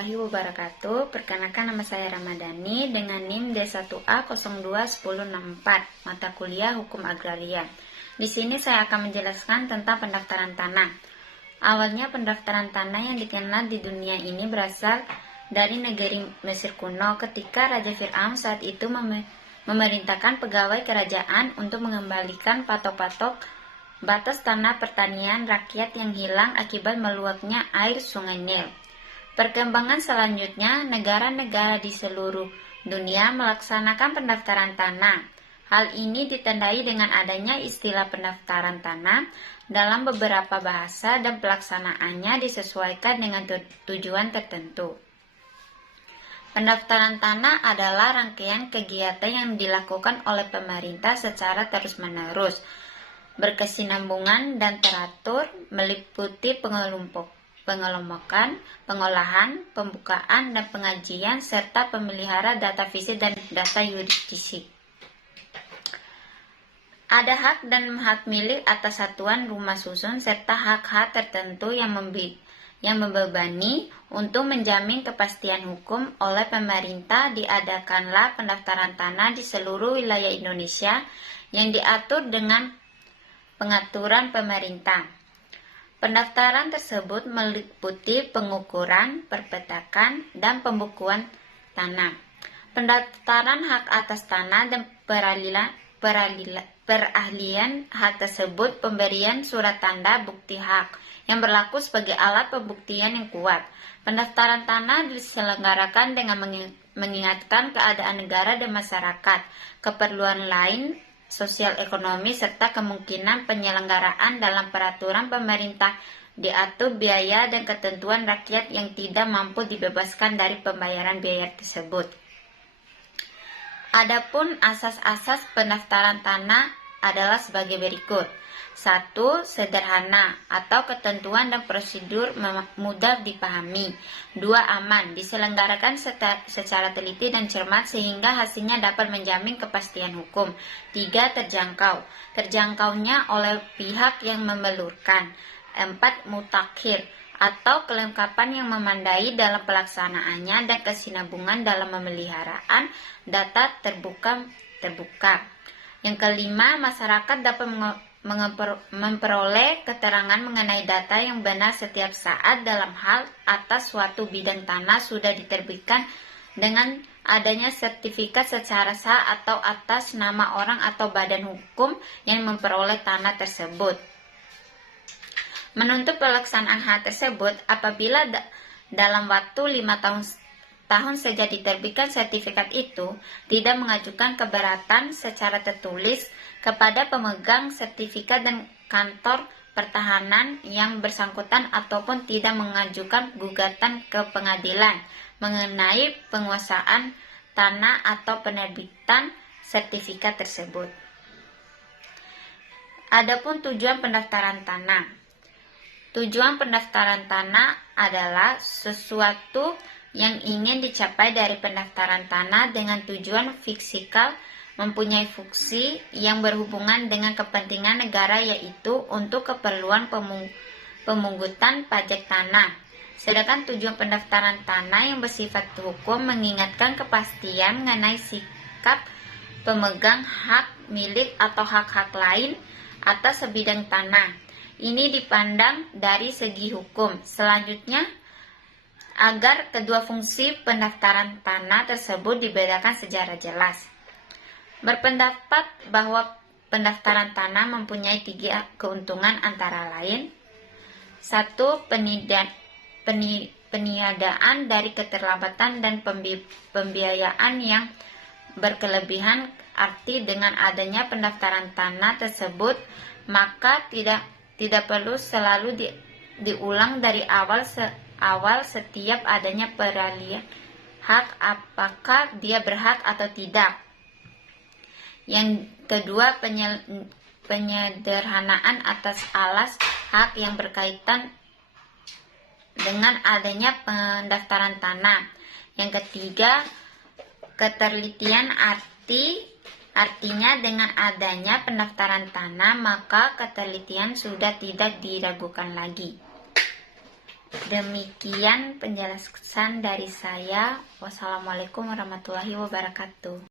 warahmatullahi wabarakatuh. Perkenalkan, nama saya Ramadhani dengan NIM D1A021064, mata kuliah Hukum Agraria. Di sini saya akan menjelaskan tentang pendaftaran tanah. Awalnya pendaftaran tanah yang dikenal di dunia ini berasal dari negeri Mesir kuno ketika Raja Fir'aun saat itu memerintahkan pegawai kerajaan untuk mengembalikan patok-patok batas tanah pertanian rakyat yang hilang akibat meluapnya air Sungai Nil. Perkembangan selanjutnya, negara-negara di seluruh dunia melaksanakan pendaftaran tanah. Hal ini ditandai dengan adanya istilah pendaftaran tanah dalam beberapa bahasa dan pelaksanaannya disesuaikan dengan tujuan tertentu. Pendaftaran tanah adalah rangkaian kegiatan yang dilakukan oleh pemerintah secara terus-menerus, berkesinambungan dan teratur, meliputi pengelompokan, pengolahan, pembukaan, dan pengajian, serta pemelihara data fisik dan data yuridisi. Ada hak dan hak milik atas satuan rumah susun, serta hak-hak tertentu yang membebani. Untuk menjamin kepastian hukum oleh pemerintah, diadakanlah pendaftaran tanah di seluruh wilayah Indonesia yang diatur dengan pengaturan pemerintah. Pendaftaran tersebut meliputi pengukuran, perpetakan, dan pembukuan tanah. Pendaftaran hak atas tanah dan perahlian hak tersebut, pemberian surat tanda bukti hak yang berlaku sebagai alat pembuktian yang kuat. Pendaftaran tanah diselenggarakan dengan mengingatkan keadaan negara dan masyarakat, keperluan lain sosial ekonomi, serta kemungkinan penyelenggaraan dalam peraturan pemerintah, diatur biaya dan ketentuan rakyat yang tidak mampu dibebaskan dari pembayaran biaya tersebut. Adapun asas-asas pendaftaran tanah adalah sebagai berikut. 1. Sederhana atau ketentuan dan prosedur mudah dipahami. 2. Aman, diselenggarakan secara teliti dan cermat sehingga hasilnya dapat menjamin kepastian hukum. 3. Terjangkau, terjangkaunya oleh pihak yang memerlukan. 4. Mutakhir, atau kelengkapan yang memandai dalam pelaksanaannya dan kesinambungan dalam pemeliharaan data terbuka. Yang kelima, masyarakat dapat memperoleh keterangan mengenai data yang benar setiap saat dalam hal atas suatu bidang tanah sudah diterbitkan dengan adanya sertifikat secara sah atau atas nama orang atau badan hukum yang memperoleh tanah tersebut. Menuntut pelaksanaan hal tersebut, apabila dalam waktu 5 tahun sejak diterbitkan sertifikat itu tidak mengajukan keberatan secara tertulis kepada pemegang sertifikat dan kantor pertahanan yang bersangkutan, ataupun tidak mengajukan gugatan ke pengadilan mengenai penguasaan tanah atau penerbitan sertifikat tersebut. Adapun tujuan pendaftaran tanah. Tujuan pendaftaran tanah adalah sesuatu yang ingin dicapai dari pendaftaran tanah dengan tujuan fiskal, mempunyai fungsi yang berhubungan dengan kepentingan negara, yaitu untuk keperluan pemungutan pajak tanah. Sedangkan tujuan pendaftaran tanah yang bersifat hukum mengingatkan kepastian mengenai sikap pemegang hak milik atau hak-hak lain atas sebidang tanah. Ini dipandang dari segi hukum. Selanjutnya, agar kedua fungsi pendaftaran tanah tersebut dibedakan secara jelas. Berpendapat bahwa pendaftaran tanah mempunyai 3 keuntungan antara lain. 1. Peniadaan dari keterlambatan dan pembiayaan yang berkelebihan. Arti dengan adanya pendaftaran tanah tersebut, maka tidak perlu selalu diulang dari awal setiap adanya peralihan hak, apakah dia berhak atau tidak. Yang kedua, penyederhanaan atas alas hak yang berkaitan dengan adanya pendaftaran tanah. Yang ketiga, ketelitian artinya dengan adanya pendaftaran tanah, maka ketelitian sudah tidak diragukan lagi. Demikian penjelasan dari saya. Wassalamualaikum warahmatullahi wabarakatuh.